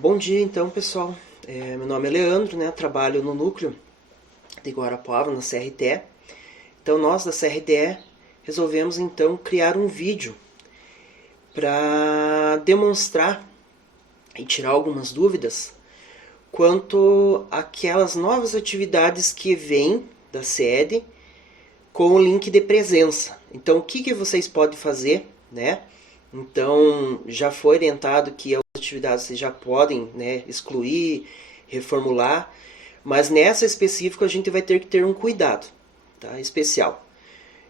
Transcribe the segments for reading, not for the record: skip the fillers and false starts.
Bom dia então, pessoal. Meu nome é Leandro, né? Trabalho no núcleo de Guarapuava, na CRTE. Então nós da CRTE resolvemos então criar um vídeo para demonstrar e tirar algumas dúvidas quanto àquelas novas atividades que vêm da sede com o link de presença. Então o que vocês podem fazer, né? Então já foi orientado que as atividades vocês já podem, né, excluir, reformular, mas nessa específica a gente vai ter que ter um cuidado, tá, especial.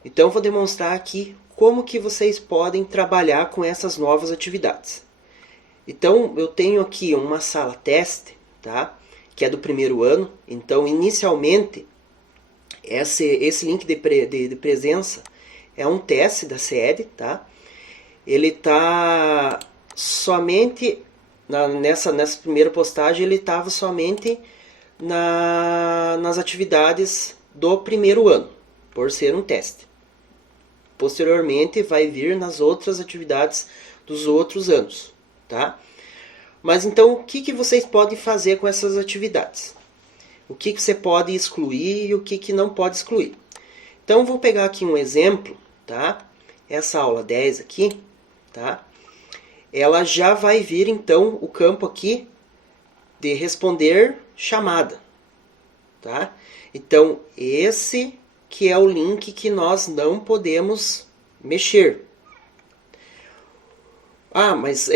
Então vou demonstrar aqui como que vocês podem trabalhar com essas novas atividades. Então eu tenho aqui uma sala teste, tá, que é do primeiro ano. Então inicialmente esse link de presença é um teste da sede, tá? Ele está somente nessa primeira postagem, ele estava somente nas atividades do primeiro ano, por ser um teste. Posteriormente vai vir nas outras atividades dos outros anos, tá? Mas então o que vocês podem fazer com essas atividades? O que você pode excluir e o que não pode excluir? Então vou pegar aqui um exemplo, tá? Essa aula 10 aqui, tá? Ela já vai vir então o campo aqui de responder chamada, tá? Então esse que é o link que nós não podemos mexer. Mas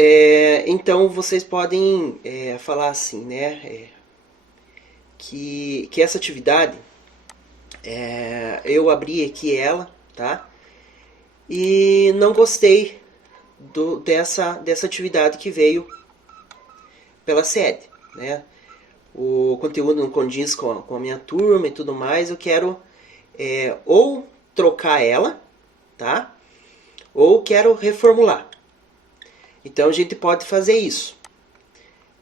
então vocês podem falar assim, né? Que essa atividade eu abri aqui ela, tá? E não gostei dessa atividade que veio pela sede, né? O conteúdo não condiz com a minha turma e tudo mais. Eu quero ou trocar ela, tá? Ou quero reformular. Então a gente pode fazer isso.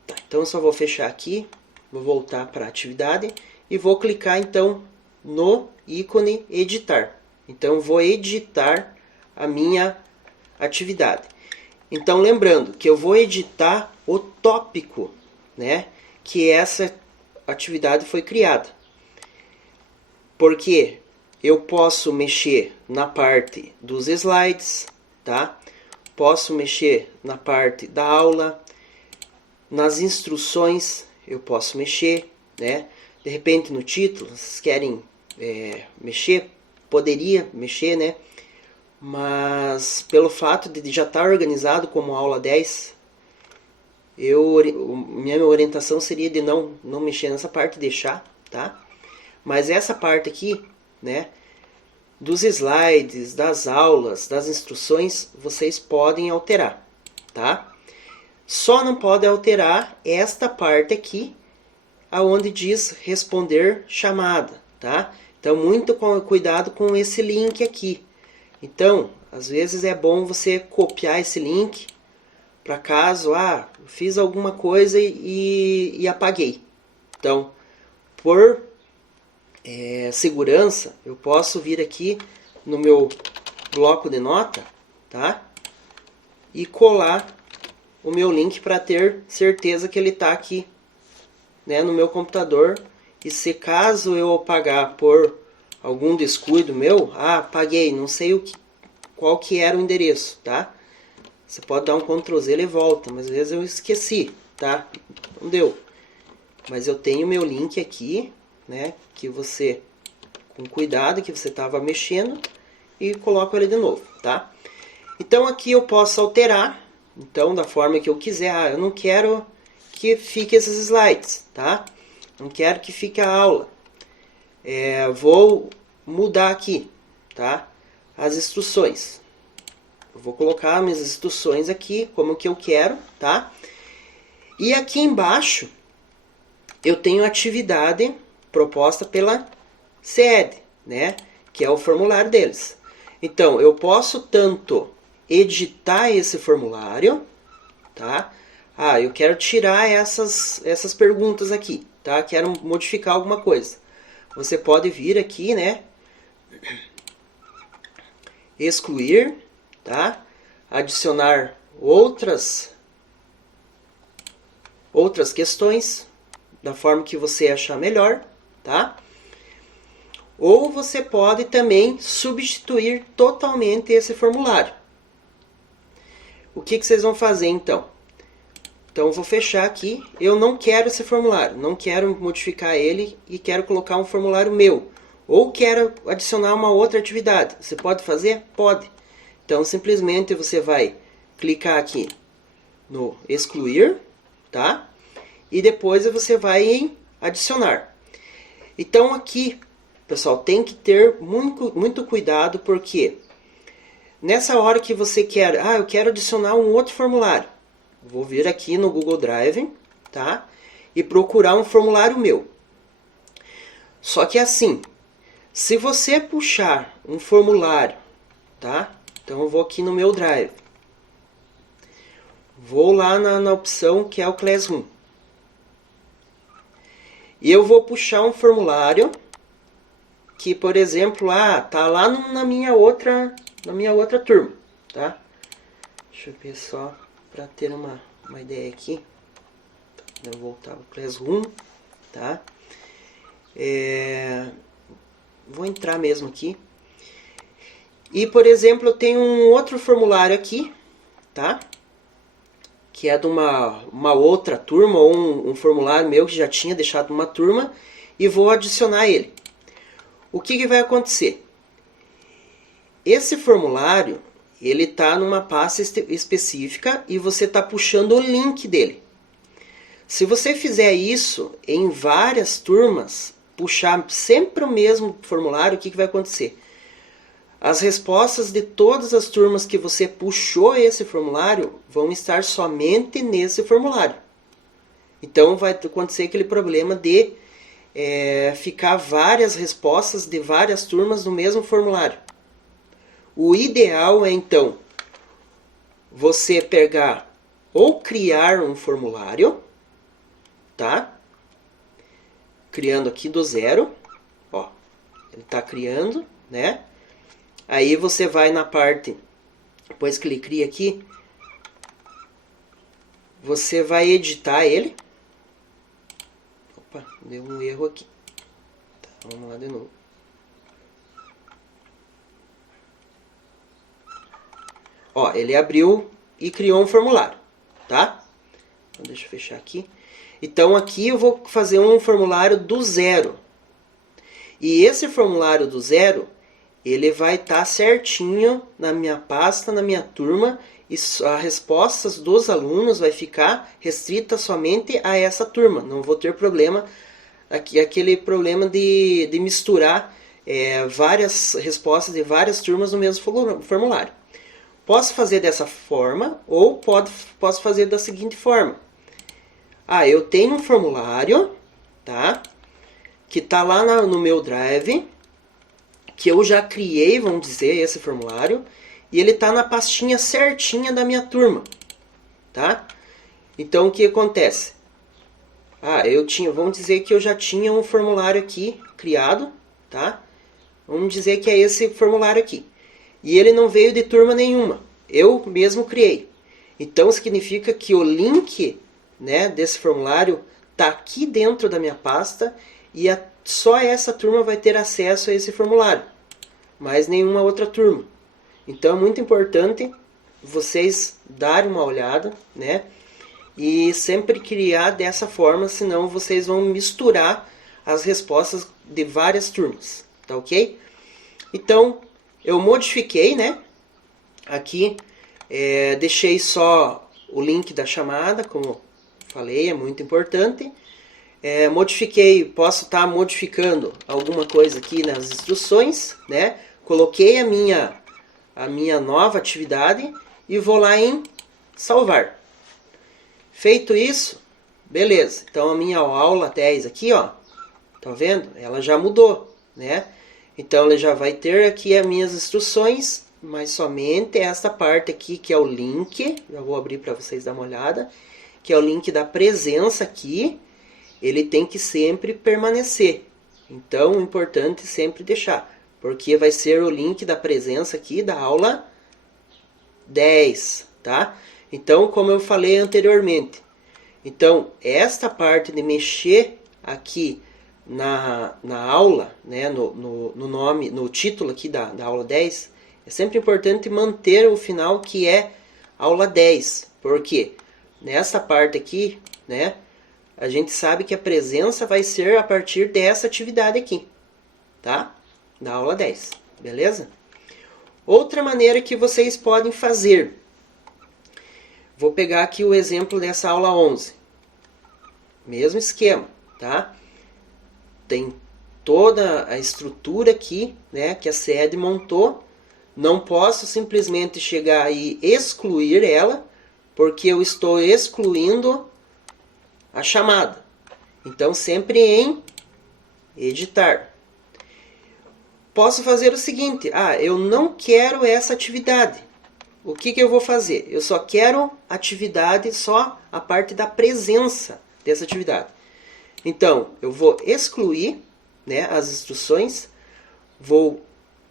Tá, então eu só vou fechar aqui, vou voltar para a atividade e vou clicar então no ícone editar. Então vou editar a minha atividade. Então lembrando que eu vou editar o tópico, né, que essa atividade foi criada. Porque eu posso mexer na parte dos slides, tá? Posso mexer na parte da aula, nas instruções eu posso mexer, né? De repente no título, vocês querem mexer, poderia mexer, né? Mas pelo fato de já estar organizado como aula 10, minha orientação seria de não mexer nessa parte, deixar, tá? Mas essa parte aqui, né, dos slides, das aulas, das instruções, vocês podem alterar, tá? Só não pode alterar esta parte aqui, aonde diz responder chamada, tá? Então muito cuidado com esse link aqui. Então, às vezes é bom você copiar esse link para caso, fiz alguma coisa e apaguei. Então, por segurança, eu posso vir aqui no meu bloco de nota, tá? E colar o meu link para ter certeza que ele está aqui, né, no meu computador. E se caso eu apagar por algum descuido meu, apaguei, não sei qual que era o endereço, tá? Você pode dar um Ctrl Z e volta, mas às vezes eu esqueci, tá? Não deu. Mas eu tenho meu link aqui, né? Que você, com cuidado, que você estava mexendo, e coloco ele de novo, tá? Então aqui eu posso alterar, então da forma que eu quiser. Eu não quero que fique esses slides, tá? Não quero que fique a aula. Vou mudar aqui, tá? As instruções. Eu vou colocar minhas instruções aqui, como que eu quero, tá? E aqui embaixo, eu tenho a atividade proposta pela sede, né? Que é o formulário deles. Então, eu posso tanto editar esse formulário, tá? Eu quero tirar essas perguntas aqui, tá? Quero modificar alguma coisa. Você pode vir aqui, né? Excluir, tá? Adicionar outras outras questões, da forma que você achar melhor, tá? Ou você pode também substituir totalmente esse formulário. O que vocês vão fazer então? Então eu vou fechar aqui, eu não quero esse formulário, não quero modificar ele e quero colocar um formulário meu. Ou quero adicionar uma outra atividade. Você pode fazer? Pode. Então simplesmente você vai clicar aqui no excluir, tá? E depois você vai em adicionar. Então aqui, pessoal, tem que ter muito cuidado, porque nessa hora que você quer, eu quero adicionar um outro formulário. Vou vir aqui no Google Drive, tá? E procurar um formulário meu. Só que assim, se você puxar um formulário, tá? Então eu vou aqui no meu Drive. Vou lá na opção que é o Classroom. E eu vou puxar um formulário que, por exemplo, tá lá na minha outra turma, tá? Deixa eu ver só para ter uma ideia aqui. Vou voltar ao Classroom, tá? Vou entrar mesmo aqui. E, por exemplo, eu tenho um outro formulário aqui, tá? Que é de uma outra turma, ou um formulário meu que já tinha deixado numa turma, e vou adicionar ele. O que vai acontecer? Esse formulário, ele está numa pasta específica e você está puxando o link dele. Se você fizer isso em várias turmas, puxar sempre o mesmo formulário, o que vai acontecer? As respostas de todas as turmas que você puxou esse formulário vão estar somente nesse formulário. Então vai acontecer aquele problema de ficar várias respostas de várias turmas no mesmo formulário. O ideal é então você pegar ou criar um formulário, tá? Criando aqui do zero, ó, ele está criando, né? Aí você vai na parte, depois que ele cria aqui, você vai editar ele. Opa, deu um erro aqui. Tá, vamos lá de novo. Ó, ele abriu e criou um formulário, tá? Então, deixa eu fechar aqui. Então aqui eu vou fazer um formulário do zero. E esse formulário do zero, ele vai estar certinho na minha pasta, na minha turma, e as respostas dos alunos vai ficar restrita somente a essa turma. Não vou ter problema, aquele problema de misturar várias respostas de várias turmas no mesmo formulário. Posso fazer dessa forma, ou posso fazer da seguinte forma. Eu tenho um formulário, tá? Que está lá no meu Drive, que eu já criei, vamos dizer, esse formulário, e ele está na pastinha certinha da minha turma, tá? Então, o que acontece? Vamos dizer que eu já tinha um formulário aqui criado, tá? Vamos dizer que é esse formulário aqui. E ele não veio de turma nenhuma, eu mesmo criei. Então, significa que o link, né, desse formulário está aqui dentro da minha pasta, e só essa turma vai ter acesso a esse formulário, mas nenhuma outra turma. Então é muito importante vocês darem uma olhada, né? E sempre criar dessa forma, senão vocês vão misturar as respostas de várias turmas, tá ok? Então eu modifiquei, né? Aqui deixei só o link da chamada, como falei, é muito importante. Modifiquei, posso estar modificando alguma coisa aqui nas instruções, né? Coloquei a minha nova atividade e vou lá em salvar. Feito isso, beleza. Então a minha aula 10 aqui, ó, tá vendo? Ela já mudou, né? Então ela já vai ter aqui as minhas instruções, mas somente esta parte aqui, que é o link, já vou abrir para vocês dar uma olhada, que é o link da presença aqui, ele tem que sempre permanecer. Então, o importante é sempre deixar, porque vai ser o link da presença aqui da aula 10, tá? Então, como eu falei anteriormente, Então, esta parte de mexer aqui na aula, né, no nome, no título aqui da aula 10, é sempre importante manter o final que é aula 10. Por quê? Nessa parte aqui, né, a gente sabe que a presença vai ser a partir dessa atividade aqui, tá? Da aula 10, beleza? Outra maneira que vocês podem fazer. Vou pegar aqui o exemplo dessa aula 11. Mesmo esquema, tá? Tem toda a estrutura aqui, né, que a SED montou. Não posso simplesmente chegar e excluir ela, porque eu estou excluindo a chamada. Então, sempre em editar. Posso fazer o seguinte, eu não quero essa atividade. O que eu vou fazer? Eu só quero atividade, só a parte da presença dessa atividade. Então, eu vou excluir, né, as instruções, vou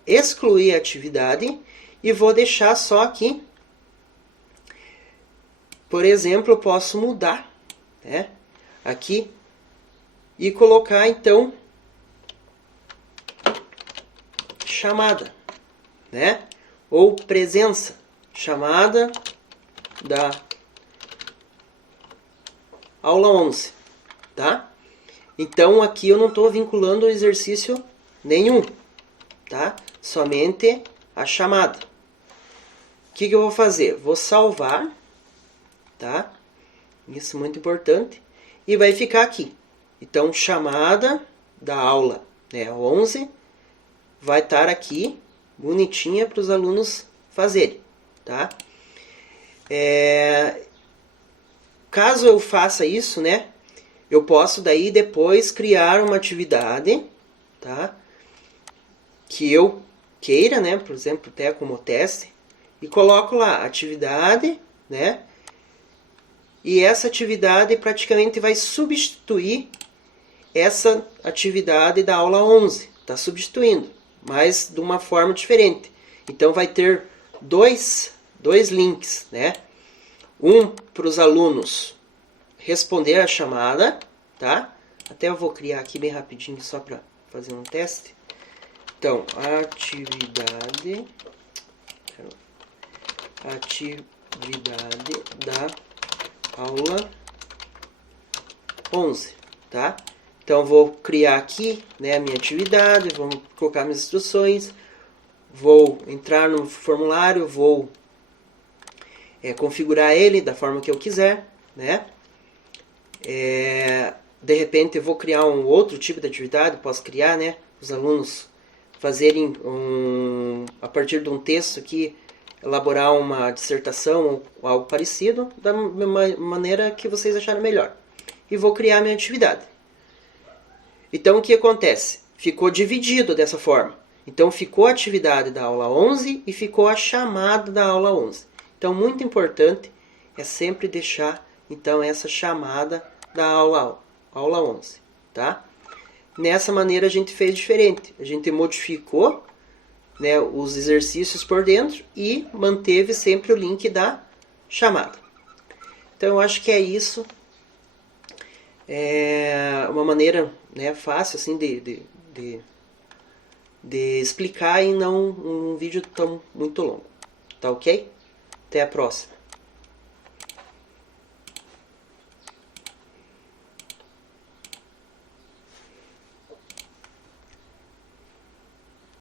excluir a atividade e vou deixar só aqui. Por exemplo, eu posso mudar, né, aqui e colocar então chamada, né, ou presença, chamada da aula 11, tá? Então, aqui eu não estou vinculando o exercício nenhum, tá? Somente a chamada. O que eu vou fazer? Vou salvar, tá? Isso é muito importante. E vai ficar aqui. Então, chamada da aula, né, 11 vai estar aqui, bonitinha, para os alunos fazerem, tá? Caso eu faça isso, né, eu posso daí depois criar uma atividade, tá, que eu queira, né, por exemplo, até como teste, e coloco lá atividade, né, e essa atividade praticamente vai substituir essa atividade da aula 11, está substituindo, mas de uma forma diferente. Então vai ter dois links, né? Um para os alunos responder a chamada, tá? Até eu vou criar aqui bem rapidinho só para fazer um teste. Então, atividade da aula 11, tá? Então, vou criar aqui, né, a minha atividade, vou colocar minhas instruções, vou entrar no formulário, vou configurar ele da forma que eu quiser, né? De repente, eu vou criar um outro tipo de atividade, posso criar, né? Os alunos fazerem, a partir de um texto aqui, elaborar uma dissertação ou algo parecido, da maneira que vocês acharem melhor. E vou criar minha atividade. Então, o que acontece? Ficou dividido dessa forma. Então, ficou a atividade da aula 11 e ficou a chamada da aula 11. Então, muito importante é sempre deixar, então, essa chamada da aula 11, tá? Nessa maneira, a gente fez diferente. A gente modificou, né, os exercícios por dentro e manteve sempre o link da chamada. Então, eu acho que é isso. É uma maneira, né, fácil assim de explicar e não um vídeo tão muito longo. Tá ok? Até a próxima.